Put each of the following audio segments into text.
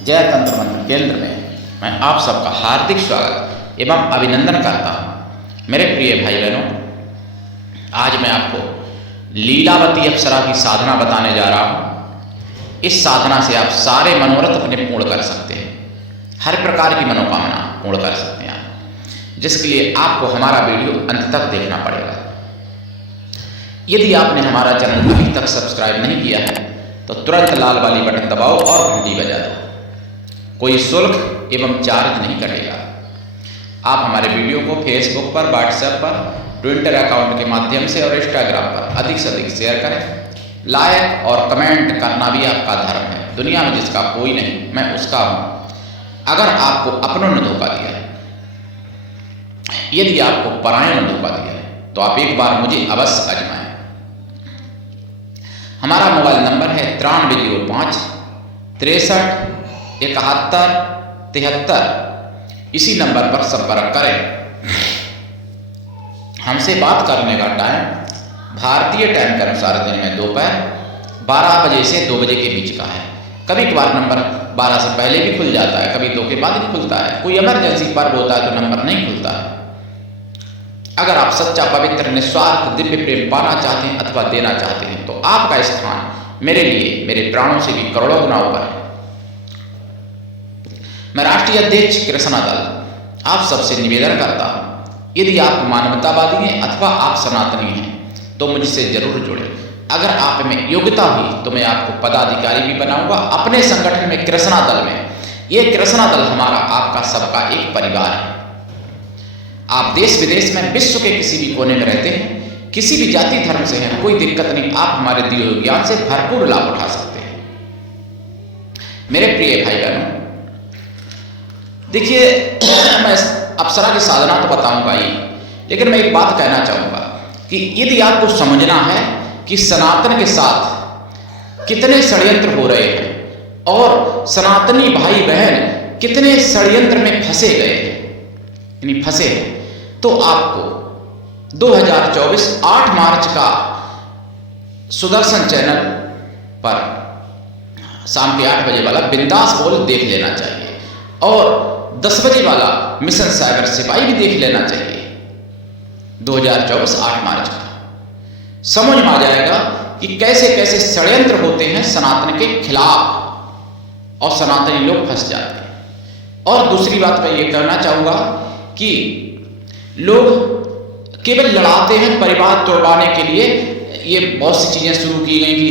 जय तंत्र मंत्र केंद्र में मैं आप सबका हार्दिक स्वागत एवं अभिनंदन करता हूँ। मेरे प्रिय भाई बहनों, आज मैं आपको लीलावती अप्सरा की साधना बताने जा रहा हूँ। इस साधना से आप सारे मनोरथ अपने पूर्ण कर सकते हैं, हर प्रकार की मनोकामना पूर्ण कर सकते हैं आप, जिसके लिए आपको हमारा वीडियो अंत तक देखना पड़ेगा। यदि आपने हमारा चैनल अभी तक सब्सक्राइब नहीं किया है तो तुरंत लाल वाली बटन दबाओ और घंटी बजा दो। कोई शुल्क एवं चार्ज नहीं कटेगा। आप हमारे वीडियो को फेसबुक पर, व्हाट्सएप पर, ट्विटर अकाउंट के माध्यम से और इंस्टाग्राम पर अधिक से अधिक शेयर करें। लाइक और कमेंट करना भी आपका धर्म है। दुनिया में जिसका कोई नहीं, मैं उसका हूँ। अगर आपको अपनों ने धोखा दिया है, यदि आपको परायों ने धोखा दिया है, तो आप एक बार मुझे अवश्य आजमाएं। हमारा मोबाइल नंबर है 9305 63 71 73। इसी नंबर पर संपर्क करें। हमसे बात करने का टाइम भारतीय टाइम के अनुसार दिन में दोपहर 12 बजे से 2 बजे के बीच का है। कभी कभार नंबर 12 से पहले भी खुल जाता है, कभी 2 के बाद भी खुलता है। कोई इमरजेंसी पर्व होता है तो नंबर नहीं खुलता है। अगर आप सच्चा, पवित्र, निस्वार्थ दिव्य प्रेम पाना चाहते हैं अथवा देना चाहते हैं तो आपका स्थान मेरे लिए मेरे प्राणों से भी करोड़ों गुना ऊपर है। मैं राष्ट्रीय अध्यक्ष कृष्णा दल आप सबसे निवेदन करता हूं, यदि आप मानवतावादी हैं अथवा आप सनातनी हैं तो मुझसे जरूर जुड़े। अगर आप में योग्यता हुई तो मैं आपको पदाधिकारी भी बनाऊंगा अपने संगठन में, कृष्णा दल में। ये कृष्णा दल हमारा, आपका, सबका एक परिवार है। आप देश विदेश में, विश्व के किसी भी कोने में रहते हैं, किसी भी जाति धर्म से हैं, कोई दिक्कत नहीं। आप हमारे दिए हुए ज्ञान से भरपूर लाभ उठा सकते हैं। मेरे प्रिय भाई बहनों, देखिए, मैं अप्सरा की साधना तो बताऊंगा ही, लेकिन मैं एक बात कहना चाहूंगा कि यदि आपको समझना है कि सनातन के साथ कितने षड्यंत्र हो रहे हैं और सनातनी भाई बहन कितने षड्यंत्र में फंसे गए हैं, यानी फंसे हैं, तो आपको 2024 8 मार्च का सुदर्शन चैनल पर शाम के 8 बजे वाला बिंदास बोल देख लेना चाहिए और 10 बजे वाला मिशन सागर सिपाही भी देख लेना चाहिए। 2024 8 मार्च का समझ में आ जाएगा कि कैसे कैसे षड्यंत्र होते हैं सनातन के खिलाफ और सनातनी लोग फंस जाते हैं। और दूसरी बात मैं ये कहना चाहूंगा कि लोग केवल लड़ाते हैं परिवार तोड़वाने के लिए। ये बहुत सी चीजें शुरू की गई कि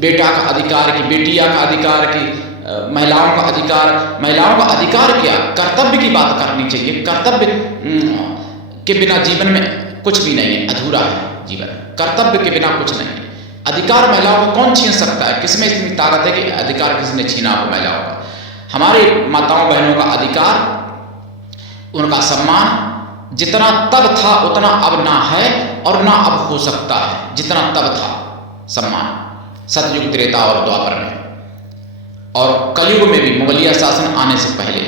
बेटा का अधिकार की, बेटिया का अधिकार की, महिलाओं का अधिकार। महिलाओं का अधिकार क्या, कर्तव्य की बात करनी चाहिए। कर्तव्य के बिना जीवन में कुछ भी नहीं है, अधूरा है जीवन। कर्तव्य के बिना कुछ नहीं है। अधिकार महिलाओं को कौन छीन सकता है? किसमें इतनी ताकत है कि अधिकार किसने छीना हो महिलाओं का? हमारे माताओं बहनों का अधिकार, उनका सम्मान जितना तब था उतना अब ना है और ना अब हो सकता है। जितना तब था सम्मान सतयुग, त्रेता और द्वापर में, और कलयुग में भी मुगलिया शासन आने से पहले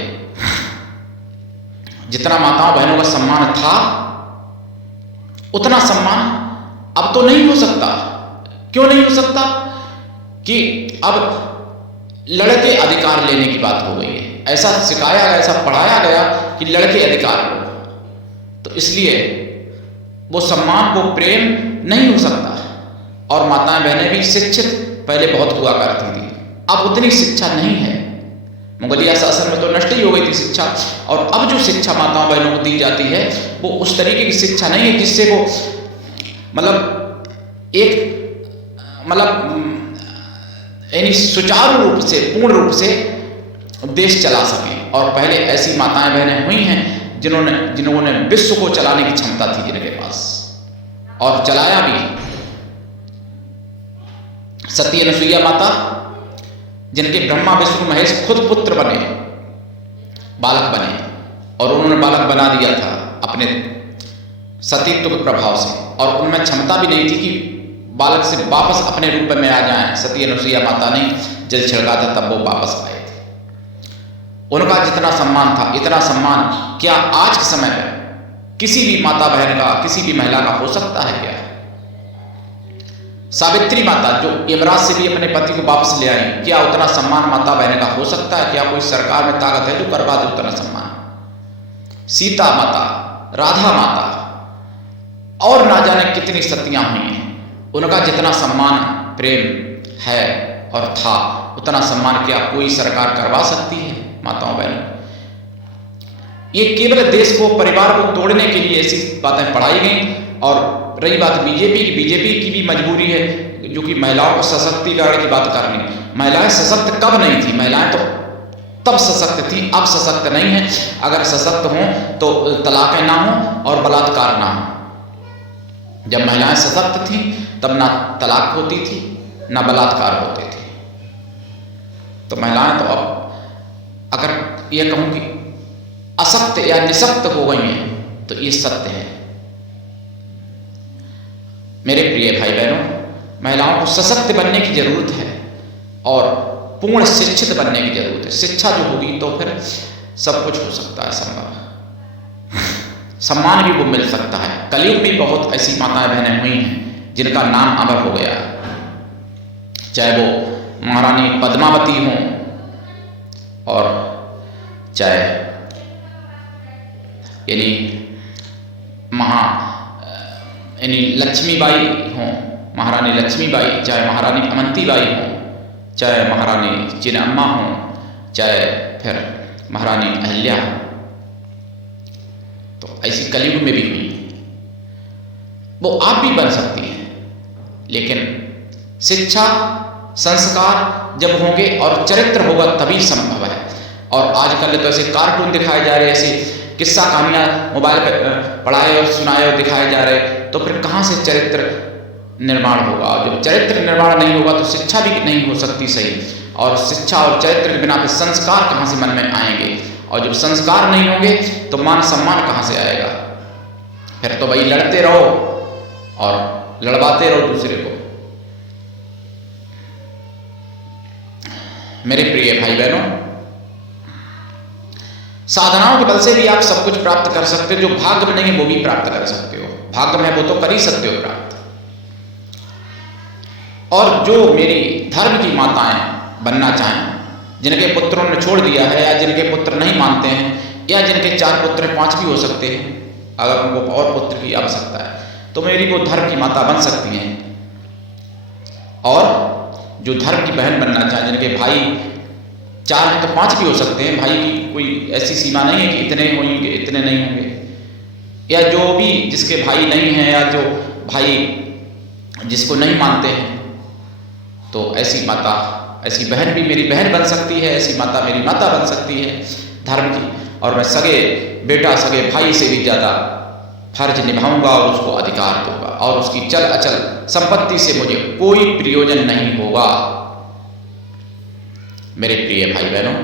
जितना माताओं बहनों का सम्मान था उतना सम्मान अब तो नहीं हो सकता। क्यों नहीं हो सकता? कि अब लड़के अधिकार लेने की बात हो गई है। ऐसा सिखाया गया, ऐसा पढ़ाया गया कि लड़के अधिकार लो, तो इसलिए वो सम्मान, वो प्रेम नहीं हो सकता। और माताएं बहनें भी शिक्षित पहले बहुत हुआ करती थी, अब उतनी शिक्षा नहीं है। मुगलिया शासन में तो नष्ट ही हो गई थी शिक्षा, और अब जो शिक्षा माताओं बहनों को दी जाती है वो उस तरीके की शिक्षा नहीं है जिससे वो यानी सुचारू रूप से, पूर्ण रूप से देश चला सके। और पहले ऐसी माताएं बहनें हुई हैं जिन्होंने विश्व को चलाने की क्षमता थी जिनके पास, और चलाया भी। सती अनुसुईया माता, जिनके ब्रह्मा विष्णु महेश खुद पुत्र बने, बालक बने, और उन्होंने बालक बना दिया था अपने सतीत्व के प्रभाव से, और उनमें क्षमता भी नहीं थी कि बालक से वापस अपने रूप में आ जाएं। सती अनुसुईया माता ने जल छिड़का था तब वो वापस आए थे। उनका जितना सम्मान था, इतना सम्मान क्या आज के समय में किसी भी माता बहन का, किसी भी महिला का हो सकता है क्या? सावित्री माता जो यमराज से भी अपने पति को वापस ले आई, क्या उतना सम्मान माता बहन का हो सकता है? क्या कोई सरकार में ताकत है जो करवा दे उतना सम्मान? सीता माता, राधा माता और ना जाने कितनी सतियां हुई हैं, उनका जितना सम्मान प्रेम है और था उतना सम्मान क्या कोई सरकार करवा सकती है माताओं बहनों? ये केवल देश को, परिवार को तोड़ने के लिए ऐसी बातें पढ़ाई गई। और रही बात बीजेपी की भी मजबूरी है जो कि महिलाओं को सशक्तिकरण की बात करनी। महिलाएं सशक्त कब नहीं थी? महिलाएं तो तब सशक्त थी, अब सशक्त नहीं है। अगर सशक्त हों तो तलाकें ना हो और बलात्कार ना हो। जब महिलाएं सशक्त थी तब ना तलाक होती थी ना बलात्कार होते थे। तो महिलाएं तो अब अगर ये कहूं कि अशक्त या निशक्त हो गई हैं तो ये सत्य है। मेरे प्रिय भाई बहनों, महिलाओं को सशक्त बनने की जरूरत है और पूर्ण शिक्षित बनने की जरूरत है। शिक्षा जो होगी तो फिर सब कुछ हो सकता है संभव, सम्मान भी वो मिल सकता है। कलयुग में बहुत ऐसी माताएं बहनें हुई हैं जिनका नाम अमर हो गया, चाहे वो महारानी पद्मावती हों और चाहे यानी लक्ष्मीबाई हों, महारानी लक्ष्मीबाई, चाहे महारानी अमंतीबाई हों, चाहे महारानी चिन्नम्मा हों, चाहे फिर महारानी अहिल्या हो। तो ऐसी कलयुग में भी हुई, वो आप भी बन सकती हैं। लेकिन शिक्षा संस्कार जब होंगे और चरित्र होगा तभी संभव है। और आजकल तो ऐसे कार्टून दिखाए जा रहे, ऐसे किस्सा कहानियाँ मोबाइल पर पढ़ाए और सुनाए और दिखाए जा रहे, तो फिर कहाँ से चरित्र निर्माण होगा? और जब चरित्र निर्माण नहीं होगा तो शिक्षा भी नहीं हो सकती सही, और शिक्षा और चरित्र के बिना फिर संस्कार कहाँ से मन में आएंगे? और जब संस्कार नहीं होंगे तो मान सम्मान कहाँ से आएगा? फिर तो भाई लड़ते रहो और लड़वाते रहो दूसरे को। मेरे प्रिय भाई बहनों, साधनाओं के बल से भी आप सब कुछ प्राप्त कर सकते हो। जो भाग्य में नहीं वो भी प्राप्त कर सकते हो, भाग्य में वो तो कर ही सकते हो प्राप्त। और जो मेरी धर्म की माताएं बनना चाहें, जिनके पुत्रों ने छोड़ दिया है या जिनके पुत्र नहीं मानते हैं, या जिनके 4 पुत्र 5 भी हो सकते हैं, अगर उनको और पुत्र की आवश्यकता है तो मेरी वो धर्म की माता बन सकती हैं। और जो धर्म की बहन बनना चाहें, जिनके भाई 4 तो 5 भी हो सकते हैं, भाई की कोई ऐसी सीमा नहीं है कि इतने होंगे इतने नहीं होंगे, या जो भी जिसके भाई नहीं हैं या जो भाई जिसको नहीं मानते हैं, तो ऐसी माता, ऐसी बहन भी मेरी बहन बन सकती है, ऐसी माता मेरी माता बन सकती है धर्म की। और मैं सगे बेटा, सगे भाई से भी ज़्यादा फर्ज निभाऊंगा और उसको अधिकार दूंगा, और उसकी चल अचल संपत्ति से मुझे कोई प्रयोजन नहीं होगा। मेरे प्रिय भाई बहनों,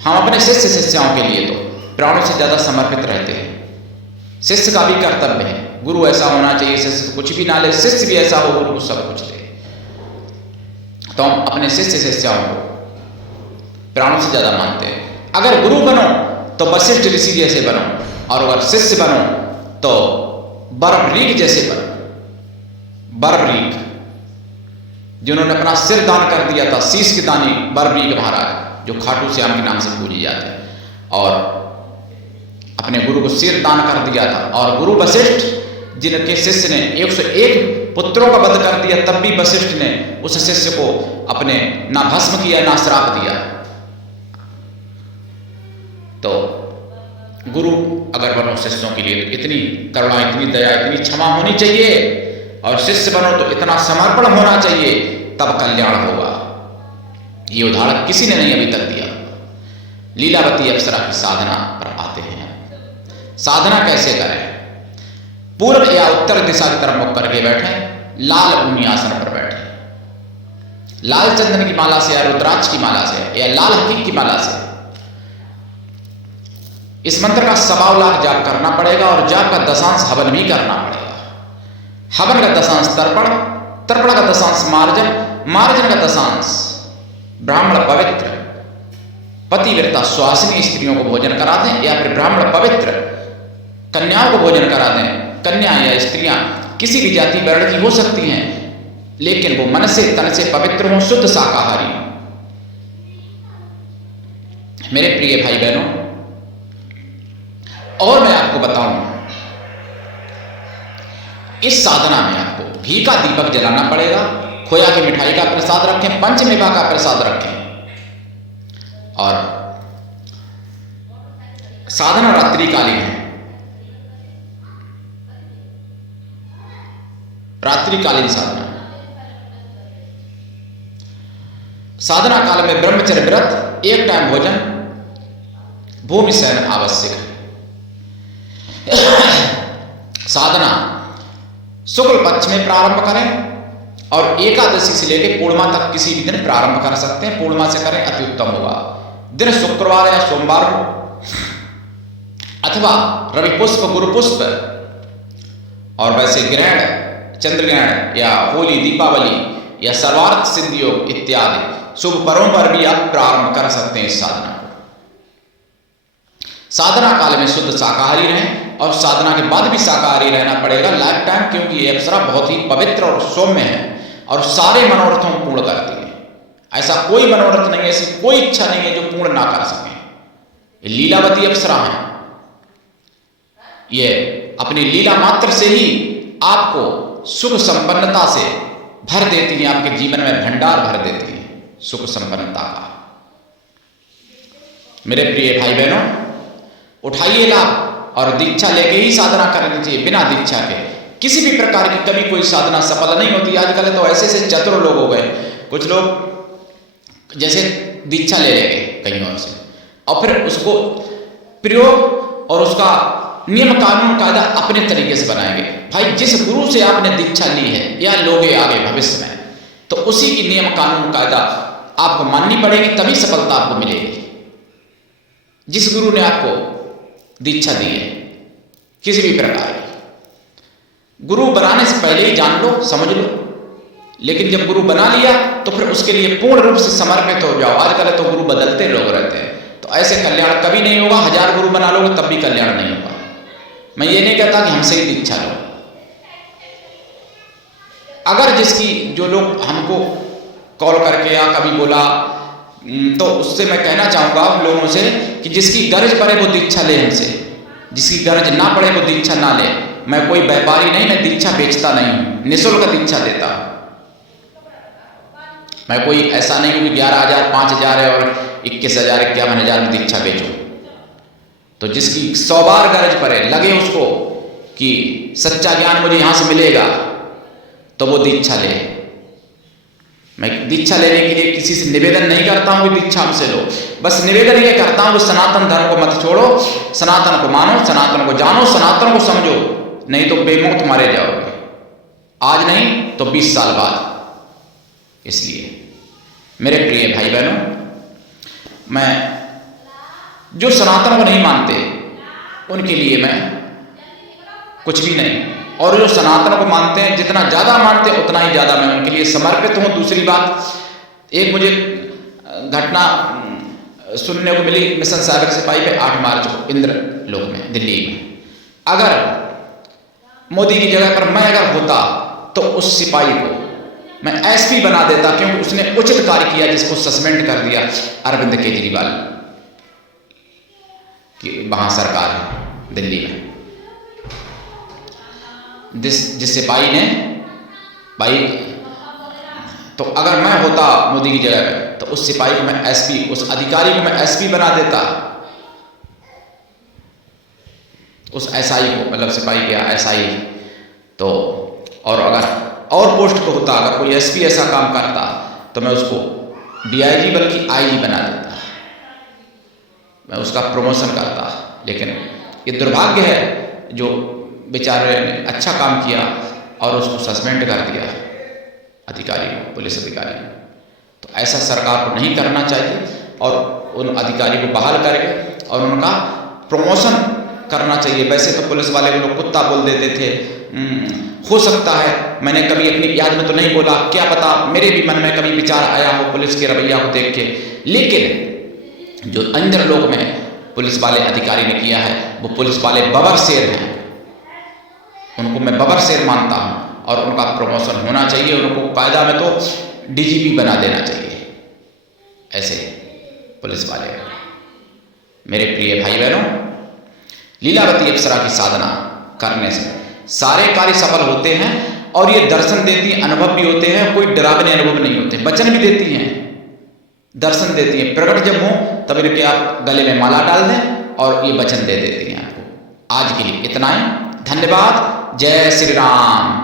हम अपने शिष्य शिष्याओं के लिए तो प्राणों से ज़्यादा समर्पित रहते हैं। शिष्य का भी कर्तव्य है, गुरु ऐसा होना चाहिए शिष्य कुछ भी ना ले, शिष्य भी ऐसा हो गुरु सब कुछ ले। तो हम अपने शिष्य शिष्याओं को प्राणों से ज़्यादा मानते हैं। अगर गुरु बनो तो वशिष्ठ ऋषि जैसे बनो, और अगर शिष्य बनो तो बर्बरीक जैसे बनो। बर्बरीक जिन्होंने अपना सिर दान कर दिया था, शीश के दानी बर्बरीक महाराज, जो खाटू श्याम के नाम से पूजी जाते हैं, और अपने गुरु को सिर दान कर दिया था। और गुरु वशिष्ठ जिनके शिष्य ने 101 पुत्रों का वध कर दिया, तब भी वशिष्ठ ने उस शिष्य को अपने ना भस्म किया ना श्राप दिया। तो गुरु अगर बनो शिष्यों के लिए तो इतनी करुणा, इतनी दया, इतनी क्षमा होनी चाहिए, और शिष्य बनो तो इतना समर्पण होना चाहिए, तब कल्याण होगा। ये उदाहरण किसी ने नहीं अभी तक दिया। लीलावती अप्सरा की साधना पर आते हैं। साधना कैसे करें? पूर्व या उत्तर दिशा की तरफ मुख करके बैठे, लाल ऊनी आसन पर बैठे, लाल चंदन की माला से या रुद्राक्ष की माला से या लाल हकीक की माला से इस मंत्र का 100 लाख जाप करना पड़ेगा, और जाप का दशांश हवन भी करना पड़ेगा। हवन का दशांश तर्पण, तर्पण का दशांश मार्जन, मार्जन का दशांश ब्राह्मण पवित्र पतिव्रता स्वासिनी स्त्रियों को भोजन करा दें, या फिर ब्राह्मण पवित्र कन्याओं को भोजन करा दें। कन्या या स्त्रियां किसी भी जाति वर्ण की हो सकती हैं, लेकिन वो मन से तन से पवित्र हों, शुद्ध शाकाहारी हों। मेरे प्रिय भाई बहनों, और मैं आपको बताऊं, इस साधना में आपको घी का दीपक जलाना पड़ेगा, खोया की मिठाई का प्रसाद रखें, पंचमेवा का प्रसाद रखें, और साधना रात्रिकालीन है। रात्रिकालीन साधना, साधना काल में ब्रह्मचर्य व्रत, एक टाइम भोजन, भूमि शयन आवश्यक है। साधना शुक्ल पक्ष में प्रारंभ करें और एकादशी से लेकर पूर्णिमा तक किसी भी दिन प्रारंभ कर सकते हैं। पूर्णिमा से करें, अति उत्तम होगा। दिन शुक्रवार या सोमवार को, अथवा रवि पुष्प, गुरु पुष्प, और वैसे ग्रहण, चंद्र ग्रहण या होली, दीपावली या सर्वार्थ सिद्धि योग इत्यादि शुभ पर्वों पर भी आप प्रारंभ कर सकते हैं इस साधना को। साधना काल में शुद्ध शाकाहारी रहें, और साधना के बाद भी शाकाहारी रहना पड़ेगा लाइफ टाइम, क्योंकि ये अप्सरा बहुत ही पवित्र और सौम्य है और सारे मनोरथों को पूर्ण करती है। ऐसा कोई मनोरथ नहीं है, ऐसी कोई इच्छा नहीं है जो पूर्ण ना कर सके। लीलावती अप्सरा है, ये अपनी लीला मात्र से ही आपको सुख संपन्नता से भर देती हैं, आपके जीवन में भंडार भर देती हैं सुख संपन्नता का। मेरे प्रिय भाई बहनों, उठाइए लाभ और दीक्षा लेके ही साधना करनी चाहिए। बिना दीक्षा के किसी भी प्रकार की कभी कोई साधना सफल नहीं होती। आजकल तो ऐसे ऐसे चतुर लोग हो गए, कुछ लोग जैसे दीक्षा ले लेंगे कहीं और से, और फिर उसको प्रयोग और उसका नियम कानून कायदा अपने तरीके से बनाएंगे। भाई, जिस गुरु से आपने दीक्षा ली है या लोगे आगे भविष्य में, तो उसी की नियम कानून कायदा आपको माननी पड़ेगी, तभी सफलता आपको मिलेगी। जिस गुरु ने आपको दीक्षा दी है किसी भी प्रकार की, गुरु बनाने से पहले ही जान लो, समझ लो, लेकिन जब गुरु बना लिया तो फिर उसके लिए पूर्ण रूप से समर्पित हो जाओ। आजकल तो गुरु बदलते लोग रहते हैं, तो ऐसे कल्याण कभी नहीं होगा। 1000 गुरु बना लोगे तब भी कल्याण नहीं होगा। मैं ये नहीं कहता कि हमसे ही दीक्षा लो। अगर जिसकी, जो लोग हमको कॉल करके या कभी बोला, तो उससे मैं कहना चाहूँगा उन लोगों से कि जिसकी गरज पड़े वो दीक्षा ले हमसे, जिसकी गरज ना पड़े वो दीक्षा ना ले। मैं कोई व्यापारी नहीं, मैं दीक्षा बेचता नहीं हूँ, निःशुल्क दीक्षा देता हूँ। मैं कोई ऐसा नहीं हूँ कि 11,000, 5,000 है और 21,000, 51,000 में दीक्षा बेचूँ। तो जिसकी 100 बार गरज पड़े, लगे उसको कि सच्चा ज्ञान मुझे यहाँ से मिलेगा, तो वो दीक्षा ले। मैं दीक्षा लेने के लिए किसी से निवेदन नहीं करता हूँ कि दीक्षा हमसे लो। बस निवेदन ये करता हूँ कि सनातन धर्म को मत छोड़ो, सनातन को मानो, सनातन को जानो, सनातन को समझो, नहीं तो बेमौत मारे जाओगे। आज नहीं तो 20 साल बाद। इसलिए मेरे प्रिय भाई बहनों, मैं जो सनातन को नहीं मानते उनके लिए मैं कुछ भी नहीं, और जो सनातन को मानते हैं, जितना ज़्यादा मानते हैं उतना ही ज़्यादा मैं उनके लिए समर्पित हूँ। दूसरी बात, एक मुझे घटना सुनने को मिली मिशन सागर सिपाही पे 8 मार्च को इंद्र लोक में, दिल्ली में। अगर मोदी की जगह पर मैं अगर होता तो उस सिपाही को मैं एसपी बना देता, क्योंकि उसने उचित कार्य किया, जिसको सस्पेंड कर दिया अरविंद केजरीवाल की वहाँ सरकार है दिल्ली में। जिस सिपाही ने, भाई, तो अगर मैं होता मोदी की जगह पे तो उस सिपाही को मैं एसपी, उस अधिकारी को मैं एसपी बना देता, उस एसआई को, मतलब सिपाही के एसआई। तो और अगर और पोस्ट को होता, अगर कोई एसपी ऐसा काम करता तो मैं उसको डीआईजी बल्कि आईजी बना देता, मैं उसका प्रमोशन करता। लेकिन ये दुर्भाग्य है जो बेचारे ने अच्छा काम किया और उसको सस्पेंड कर दिया अधिकारी को, पुलिस अधिकारी को। तो ऐसा सरकार को नहीं करना चाहिए, और उन अधिकारी को बहाल करके और उनका प्रमोशन करना चाहिए। वैसे तो पुलिस वाले को लोग कुत्ता बोल देते थे, हो सकता है मैंने कभी अपनी याद में तो नहीं बोला, क्या पता मेरे भी मन में कभी विचार आया हो पुलिस के रवैया को देख के, लेकिन जो इंद्र लोक में पुलिस वाले अधिकारी ने किया है, वो पुलिस वाले बबर शेर हैं, उनको मैं बबर शेर मानता हूँ। और उनका प्रमोशन होना चाहिए, उनको कायदा में तो डीजीपी बना देना चाहिए। ऐसे पुलिस वाले मेरे प्रिय भाई बहनों, लीलावती अप्सरा की साधना करने से सारे कार्य सफल होते हैं और ये दर्शन देती अनुभव भी होते हैं, कोई डरावने अनुभव नहीं होते, वचन भी देती हैं, दर्शन देती हैं। प्रकट जब हो तब इनके आप गले में माला डाल दें और ये वचन दे देती हैं आपको। आज के लिए इतना ही, धन्यवाद। जय श्री राम।